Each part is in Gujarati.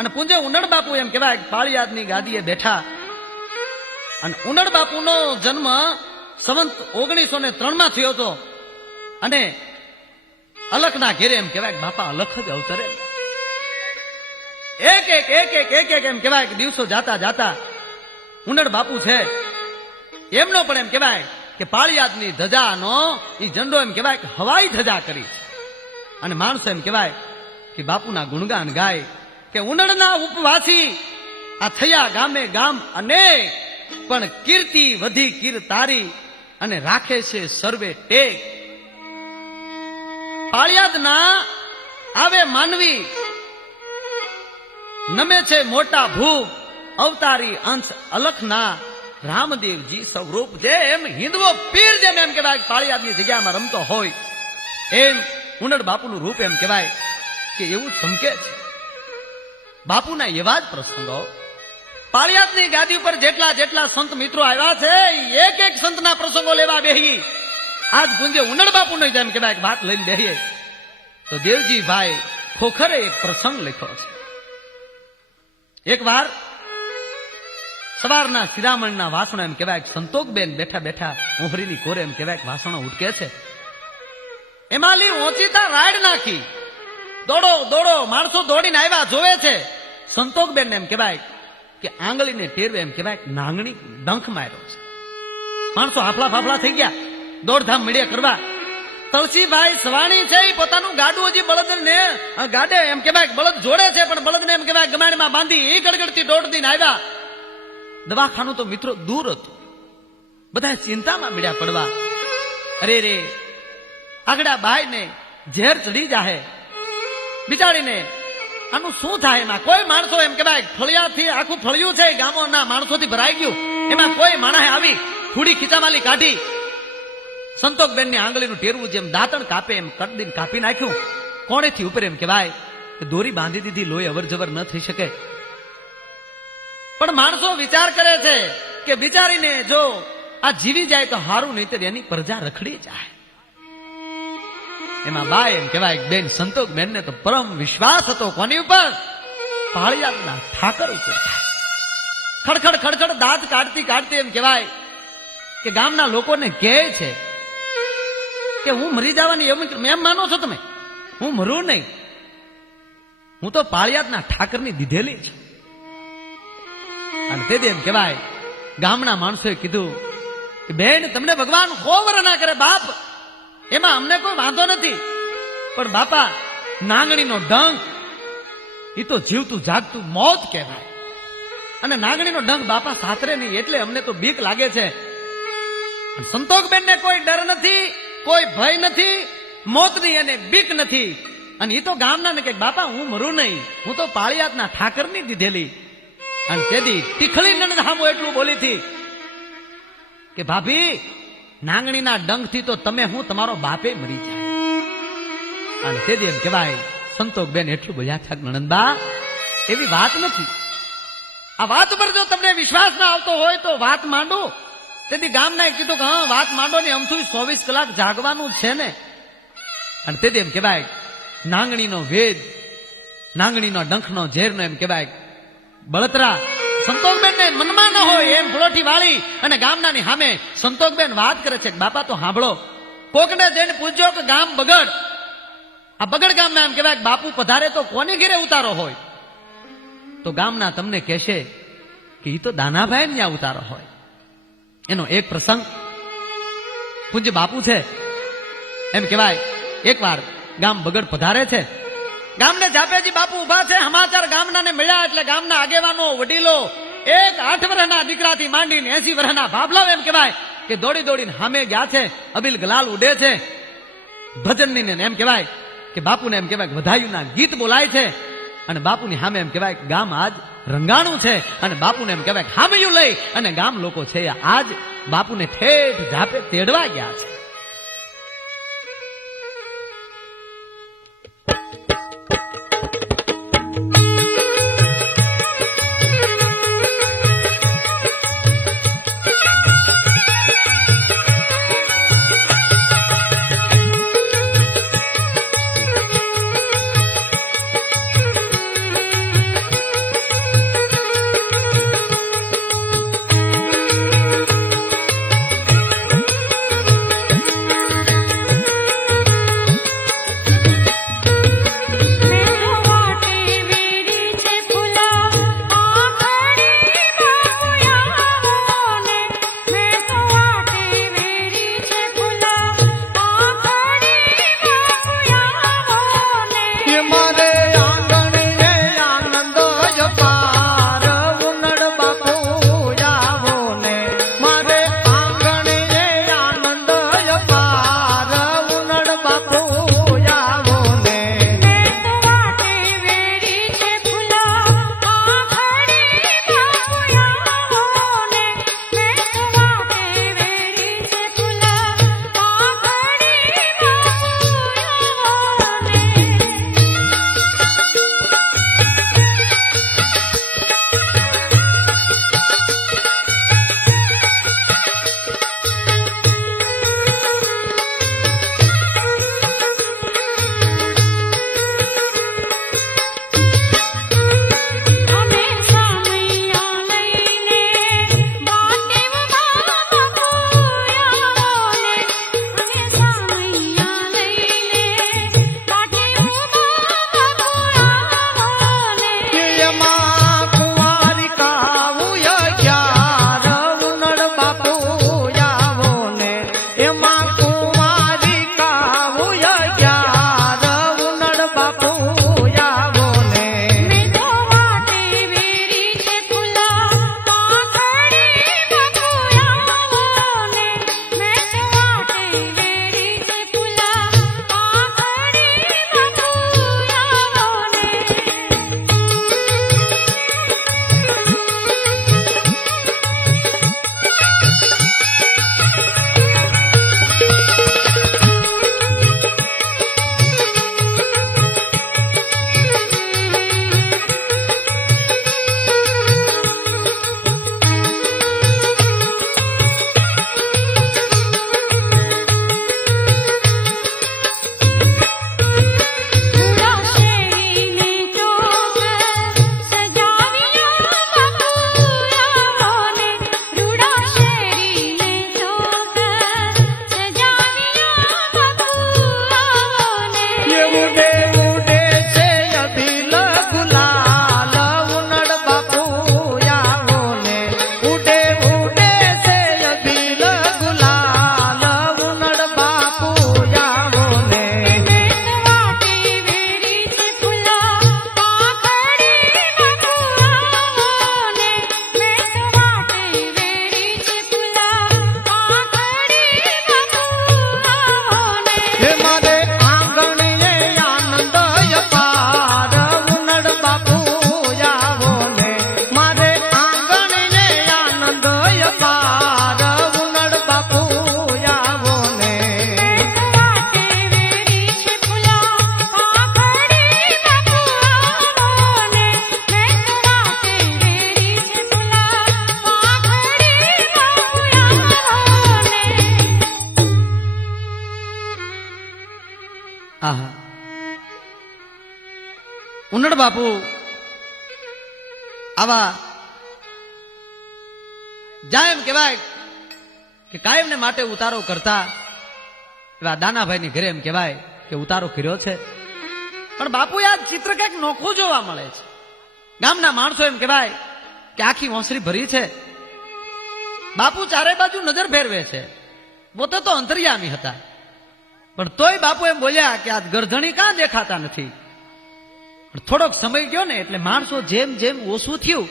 અને પૂંજે ઉનડ બાપુ એમ કહેવાય પાળિયાદની ગાદીએ બેઠા. અને ઉનડ બાપુનો જન્મ સંવંત 1903 માં થયો હતો. અને અલખના ઘેરે એમ કહેવાય બાપા અલખ જ અવતરે. એક એક એમ કહેવાય દિવસો જાતા જાતા ઉનડ બાપુ છે એમનો પણ એમ કહેવાય કે પાળિયાદની ધજાનો એ ઝંડો એમ કહેવાય કે હવાઈ ધજા કરી. અને માણસો એમ કહેવાય કે બાપુના ગુણગાન ગાય કે ઉનડના ઉપવાસી આ થયા ગામે ગામ અનેક, પણ કીર્તિ વધી કીર્તારી અને રાખે છે સર્વે ટેક. પાળિયાદના આવે માનવી નમે છે મોટા ભૂપ, અવતારી અંશ અલખના રામદેવજી સ્વરૂપ. જે એમ હિન્દવો પીર જેમ એમ કહેવાય પાળિયાદની જગ્યામાં રમતો હોય એમ ઉનડ બાપુનું રૂપ એમ કહેવાય કે એવું ચમકે છે. બાપુના એવા જ પ્રસંગો પાળિયાદની ગાદી ઉપર જેટલા જેટલા સંત મિત્રો આવ્યા છે એક એક સંતના પ્રસંગો લેવા બેહી આજ ગુંજે ઉનડ બાપુનો જેમ કહેવાય વાત લઈને બેહીએ તો દેવજીભાઈ ખોખરે એક પ્રસંગ લખ્યો છે. એક વાર સવારના શિરામણના વાસણો એમ કહેવાય સંતોકબેન બેઠા બેઠા ઉંહરીની કોરે એમ કહેવાય વાસણો ઉટકે છે. એમાં લી ઓચિતા રાડ નાખી. દોડો દોડો માણસો દોડીને આવ્યા જોવે છે. સંતોકબેન એમ કહેવાય કે આંગળીને ટેરવે એમ કહેવાય નાંગણી ડંખ માર્યો છે. માણસો હાફલા ફાફલા થઈ ગયા, દોડધામ મળ્યા કરવા. તલસીભાઈ સવાણી છે એ પોતાનું ગાડું હજી બળદને ગાડે એમ કહેવાય બળદ જોડે છે, પણ બળદને એમ કહેવાય ગમાણમાં બાંધી એ ગડગડતી દોડતીને આવ્યા. દવાખાનું તો મિત્રો દૂર હતું. બધા ચિંતામાં મળ્યા પડવા. અરે રે આગડા બાઈને ઝેર ચડી જાહે, બિચારીને આનું શું થાય? એમાં કોઈ માણસો એમ કહેવાય ફળિયાથી આખું ફળિયું છે ગામોના માણસોથી ભરાઈ ગયું. એમાં કોઈ માણસે આવી થોડી ખીચામાલી કાઢી સંતોકબેનની આંગળીનું ટેરવું જેમ દાંતણ કાપે એમ કટદીને કાપી નાખ્યું. કોણેથી ઉપર એમ કહેવાય કે દોરી બાંધી દીધી, લોહી અવર જવર ન થઈ શકે. પણ માણસો વિચાર કરે છે કે બિચારીને જો આ જીવી જાય તો હારું, નહીં તો એની પ્રજા રખડી જાય. એમાં બાય એમ કહેવાય બેન સંતોકબેન ને તો પરમ વિશ્વાસ હતો. કોની ઉપર? પાળિયાદના ઠાકર ઉપર. ખડખડ ખડખડ દાંત કાઢતી કાઢતી એમ કહેવાય કે ગામના લોકોને કહે છે કે હું મરી જવાની એમ માનો છો તમે? હું મરું નહીં, હું તો પાળિયાદના ઠાકરની દીધેલી છું. અને તેથી એમ કહેવાય ગામના માણસોએ કીધું કે બેન તમને ભગવાન ખોવર ના કરે બાપ, એમાં અમને કોઈ વાંધો નથી, પણ બાપા નાંગણીનો ડંખ એ તો જીવતું જાગતું મોત કહેવાય. અને નાંગણીનો ડંખ બાપા સાતરે નહીં, એટલે અમને તો બીક લાગે છે. સંતોકબેન ને કોઈ ડર નથી, કોઈ ભય નથી, મોતની એને બીક નથી. અને એ તો ગામના ને કે બાપા હું મરું નહીં, હું તો પાળિયાદના ઠાકરની દીધેલી. અને તેથી ટીખળી નણંદ સામું એટલું બોલી હતી કે ભાભી નાંગણીના ડંખથી તો તમે હું તમારો બાપે મરી જાય. અને તેથી એમ કહેવાય સંતોકબેન એટલું બોલ્યા છે નણંદબા એવી વાત નથી. આ વાત પર જો તમને વિશ્વાસ ના આવતો હોય તો વાત માંડો. તેથી ગામના કીધું કે હા વાત માંડો ને અમથું 24 કલાક જાગવાનું છે ને. અને તેથી એમ કહેવાય નાંગણીનો વેદ, નાંગણીનો ડંખનો ઝેરનો એમ કહેવાય બળતરા સંતોકબેન ને મનમાં ન હોય એમ ફળોઠી વાળી અને ગામનાની સામે સંતોકબેન વાત કરે છે કે બાપા તો સાંભળો. કોકને જઈને પૂછજો કે ગામ બગડ, આ બગડ ગામમાં એમ કહેવાય બાપુ પધારે તો કોની ઘેરે ઉતારો હોય? તો ગામના તમને કહેશે કે એ તો દાનાભાઈ ને ત્યાં ઉતારો હોય. એનો એક પ્રસંગ પૂજ્ય બાપુ છે એમ કહેવાય એક વાર ગામ બગડ પધારે છે. ગામને જાપેજી બાપુ ઉભા છે. સમાચાર ગામના ને મળ્યા એટલે ગામના આગેવાનો વડીલો એક 8 વર્ષના દીકરાથી માંડીને 80 વર્ષના ભાભલાઓ એમ કહેવાય કે દોડી દોડીને સામે ગયા છે. અબિલ ગલાલ ઉડે છે. ભજનની ને એમ કહેવાય કે બાપુને એમ કહેવાય વધાયુના ગીત બોલાય છે. અને બાપુની સામે એમ કહેવાય ગામ આજ રંગાણું છે. અને બાપુને એમ કહેવાય ખામયું લઈ અને ગામ લોકો છે આજ બાપુને ઠેઠ ઝાપે તેડવા ગયા છે. નળબાપુ આવા જ્યાં એમ કહેવાય કે કાયમને માટે ઉતારો કરતા એવા દાનાભાઈની ઘરે એમ કહેવાય કે ઉતારો કર્યો છે. પણ બાપુ આ ચિત્ર કંઈક નોખું જોવા મળે છે. ગામના માણસો એમ કહેવાય કે આખી ઓસરી ભરી છે. બાપુ ચારે બાજુ નજર ફેરવે છે. પોતે તો અંતર્યામી હતા, પણ તોય બાપુ એમ બોલ્યા કે આ ગરધણી કાં દેખાતા નથી. પણ થોડોક સમય ગયો ને એટલે માણસો જેમ જેમ ઓછું થયું,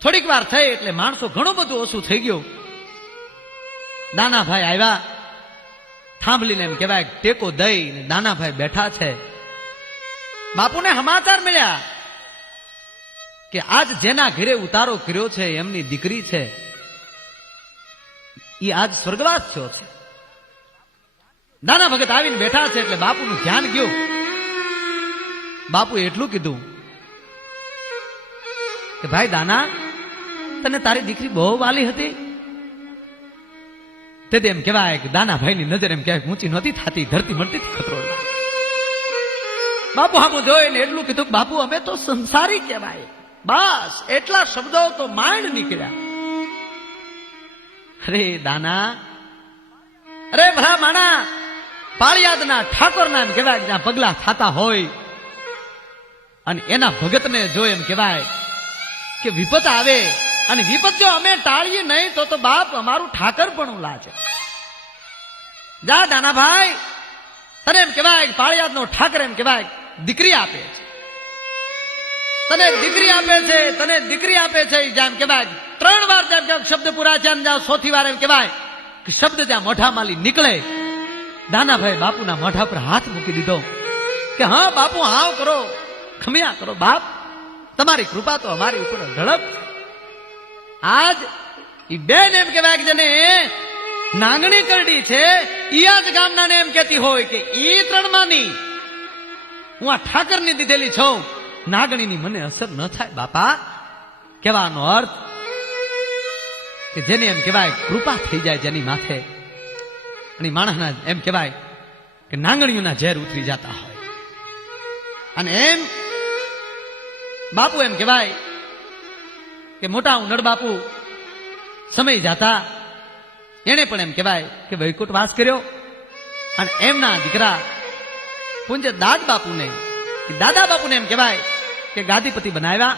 થોડીક વાર થઈ એટલે માણસો ઘણું બધું ઓછું થઈ ગયું. દાનાભાઈ આવ્યા, થાંભલીને એમ કહેવાય ટેકો દઈ દાનાભાઈ બેઠા છે. બાપુને સમાચાર મળ્યા કે આજ જેના ઘરે ઉતારો કર્યો છે એમની દીકરી છે, એ આજ સ્વર્ગવાસ થયો છે. દાના ભગત આવીને બેઠા છે એટલે બાપુનું ધ્યાન ગયું. બાપુએ એટલું કીધું કે ભાઈ દાના, તને તારી દીકરી બહુ વાલી હતી. તેથી એમ કહેવાય કે દાનાભાઈની નજર એમ કહેવાય ઊંચી નહોતી થતી, ધરતી મળતી ખતરો. બાપુ આમ જોઈને એટલું કીધું, બાપુ અમે તો સંસારી કહેવાય. બસ એટલા શબ્દો તો માંડ નીકળ્યા. અરે દાના, અરે ભલા માણા, પાળિયાદના ઠાકોરના એમ કહેવાય જ્યાં પગલા થતા હોય અને એના ભગતને જો એમ કહેવાય કે વિપત આવે, અને વિપત જો અમે ટાળીએ નહીં તો બાપ અમારું ઠાકર પણ લાજે. જા દાનાભાઈ, તને એમ કહેવાય પાળિયાદનો ઠાકર એમ કહેવાય દીકરી આપે છે, તને દીકરી આપે છે, તને દીકરી આપે છે. જેમ કહેવાય 3 વાર જેમ શબ્દ પૂરા છે, જ્યાં 4થી વાર એમ કહેવાય કે શબ્દ જ્યાં મોઢામાંથી નીકળે, દાનાભાઈ બાપુના મોઢા પર હાથ મૂકી દીધો કે હા બાપુ, હાવ કરો, ખમ્યા કરો બાપ, તમારી કૃપા તો અમારી ઉપર ઝડપ. આજ ઈ બેન એમ કહેવાય કે જેને નાંગણી કરડી છે, ઈ આજ ગામના ને એમ કહેતી હોય કે ઈ 3 માની હું આ ઠાકરની દીધેલી છું, નાગણીની મને અસર ન થાય. બાપા, કહેવાનો અર્થ કે જેને એમ કહેવાય કૃપા થઈ જાય જેની માથે, અને માણસના એમ કહેવાય કે નાંગણીઓના ઝેર ઉતરી જતા હોય. અને એમ બાપુ એમ કહેવાય કે મોટા ઉનડ બાપુ સમય જાતા એને પણ એમ કહેવાય કે વૈકુંઠ વાસ કર્યો. અને એમના દીકરા પૂજ્ય દાદ બાપુને, દાદા બાપુને એમ કહેવાય કે ગાદીપતિ બનાવ્યા.